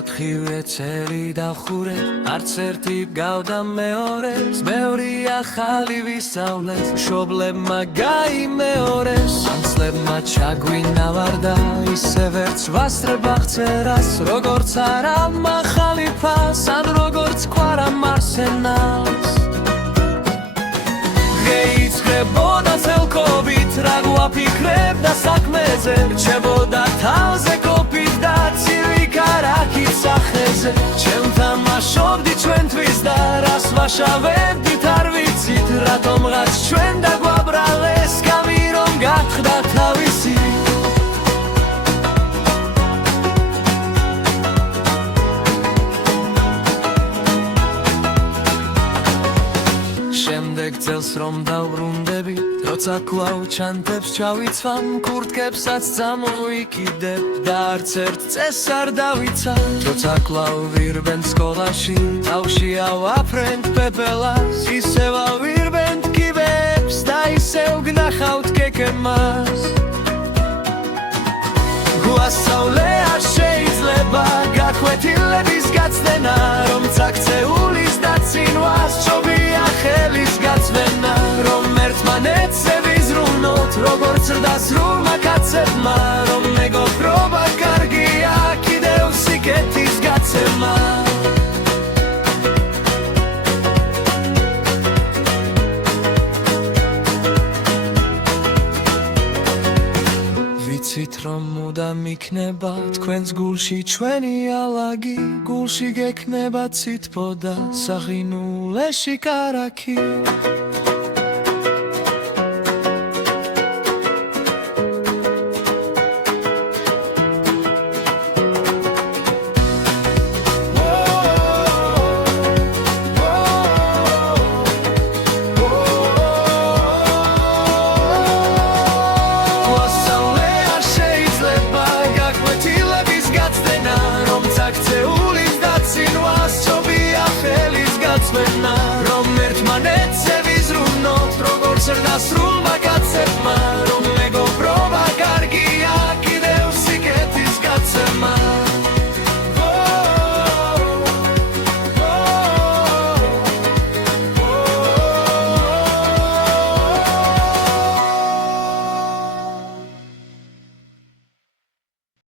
ოთხივე წელი დავხურე, არც ერთი გავდა მეორეს, ბევრი ახალი ვისწავლეთ, მშობლებმა გაიმეორეს, ანსლებმა ჩაგვინავარდა, ისე ვერც ვასწრებ აღწერას, როგორც არა მახალიფას, ან როგორც გვარამ არსენალს. გეიწყებოდა ცელკობით, რა გვაფიქრებდა საქმეზე, რჩებოდა თავზე კოპით და ცივი კარაქით სახეზე, ჩემთან მაშობდი ჩვენთვის და რას ვაშავებდით არ ვიცით, რატომღაც ჩვენ დაგვაბრალეს კამი რომ გათხდა თავისი. შემდეგ წელს რომ დავბრუნდები, როცა კვლავ ჩანთებს ჩავიცვამ, კურტკებსაც წამოვიკიდებ და არც ერთ წესს არ დავიცავ, როცა კვლავ ვირბენ სკოლაში, თავში ავაფრენთ პეპელას, ისევ ავირბენთ კიბებს და ისევ გნახავთ კეკემას. გვასწავლე არ შეიძლება გაკვეთილების გაცდენა, რომ წაქცეულის დაცინვას ჩობია ხელის გაცვენა, რომ ერთმანეთზე ვიზრუნოთ, როგორც ზრდასრულმა კაცებმა, რომ მეგობრობა კარგია, კიდევ სიკეთის გაცემა. ვიცით რომ მუდამ იქნება თქვენს გულში ჩვენი ალაგი, გულში გექნება ციტბო და საღინულეში კარაქი.